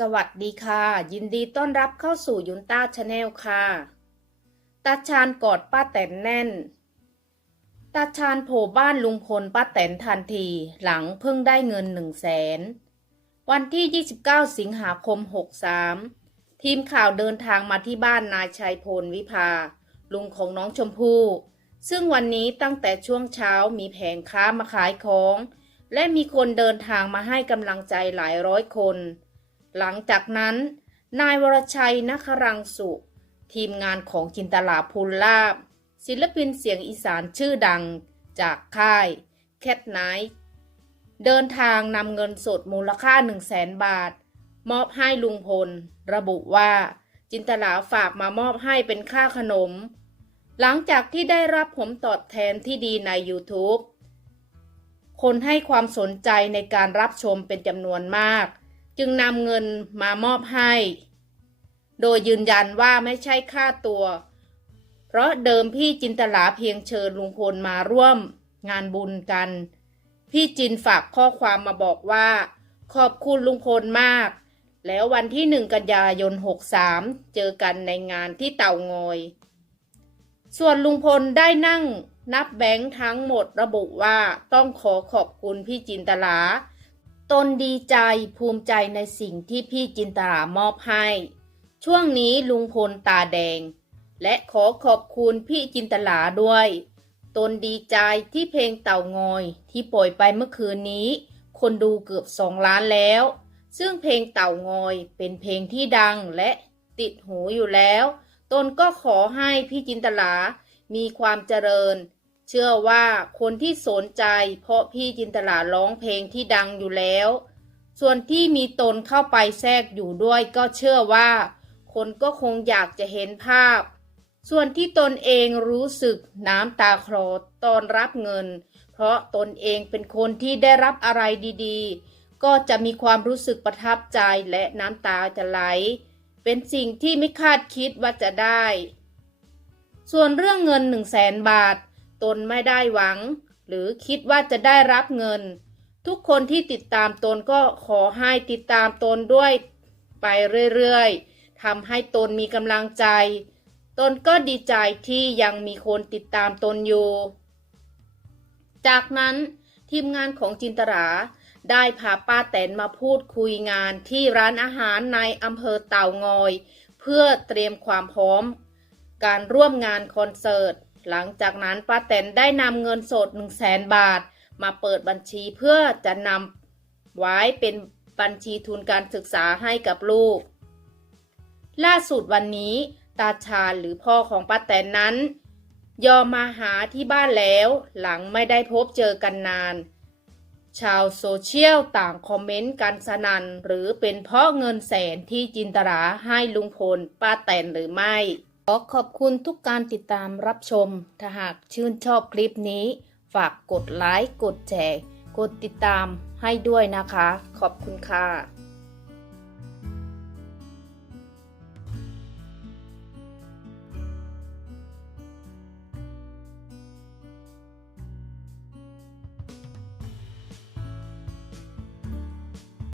สวัสดีค่ะ ยินดีต้อนรับเข้าสู่ยุนต้าชาแนลค่ะ ตาชาญกอดป้าแตนแน่น ตาชาญโผล่บ้านลุงพลป้าแตนทันทีหลังเพิ่งได้เงินหนึ่งแสนวันที่ 29 สิงหาคม 63 ทีมข่าวเดินทางมาที่บ้านนายชัยพลวิภา ลุงของน้องชมพู่ ซึ่งวันนี้ตั้งแต่ช่วงเช้ามีแผงค้ามาขายของ และมีคนเดินทางมาให้กำลังใจหลายร้อยคน หลังจากนั้น นายวรชัยนครังสุ ทีมงานของจินตลาภูลลาบ ศิลปินเสียงอีสานชื่อดังจากค่ายแคทไนท์เดินทางนำเงินสดมูลค่า 1 0 0 0 0แสนบาท มอบให้ลุงพล ระบุว่า จินตลาฝากมามอบให้เป็นค่าขนม หลังจากที่ได้รับผมตอบแทนที่ดีใน YouTube คนให้ความสนใจในการรับชมเป็นจำนวนมาก จึงนำเงินมามอบให้ โดยยืนยันว่าไม่ใช่ค่าตัว เพราะเดิมพี่จินตลาเพียงเชิญลุงพลมาร่วมงานบุญกัน พี่จินฝากข้อความมาบอกว่า ขอบคุณลุงพลมาก แล้ววันที่หนึ่งกันยายน 63 เจอกันในงานที่เต่างอย ส่วนลุงพลได้นั่งนับแบงค์ทั้งหมดระบุว่าต้องขอขอบคุณพี่จินตลา ตนดีใจภูมิใจในสิ่งที่พี่จินตลามอบให้ ช่วงนี้ลุงพลตาแดง และขอขอบคุณพี่จินตลาด้วย ตนดีใจที่เพลงเต่างอยที่ปล่อยไปเมื่อคืนนี้ คนดูเกือบสองล้านแล้ว ซึ่งเพลงเต่างอยเป็นเพลงที่ดังและติดหูอยู่แล้ว ตนก็ขอให้พี่จินตลามีความเจริญ เชื่อว่าคนที่สนใจเพราะพี่จินตลาร้องเพลงที่ดังอยู่แล้ว ส่วนที่มีตนเข้าไปแทรกอยู่ด้วยก็เชื่อว่า คนก็คงอยากจะเห็นภาพ ส่วนที่ตนเองรู้สึกน้ำตาคลอตอนรับเงิน เพราะตนเองเป็นคนที่ได้รับอะไรดีๆ ก็จะมีความรู้สึกประทับใจและน้ำตาจะไหล เป็นสิ่งที่ไม่คาดคิดว่าจะได้ ส่วนเรื่องเงินหนึ่งแสนบาท ตนไม่ได้หวัง หรือคิดว่าจะได้รับเงิน ทุกคนที่ติดตามตนก็ขอให้ติดตามตนด้วยไปเรื่อยๆทำให้ตนมีกำลังใจ ตนก็ดีใจที่ยังมีคนติดตามตนอยู่ จากนั้นทีมงานของจินตราได้พาป้าแตนมาพูดคุยงานที่ร้านอาหารในอำเภอเต่างอย เพื่อเตรียมความพร้อม การร่วมงานคอนเสิร์ต หลังจากนั้นป้าแตนได้นำเงินสด 1 0 0 0 0แสนบาท มาเปิดบัญชีเพื่อจะนำไว้เป็นบัญชีทุนการศึกษาให้กับลูก ล่าสุดวันนี้ตาชาญหรือพ่อของป้าแตนนั้น ยอมมาหาที่บ้านแล้วหลังไม่ได้พบเจอกันนาน ชาวโซเชียลต่างคอมเมนต์กันสนันหรือเป็นเพราะเงินแสนที่จินตราให้ลุงพลป้าแตนหรือไม่ ขอขอบคุณทุกการติดตามรับชม ถ้าหากชื่นชอบคลิปนี้ ฝากกดไลค์ กดแชร์ กดติดตามให้ด้วยนะคะ ขอบคุณค่ะ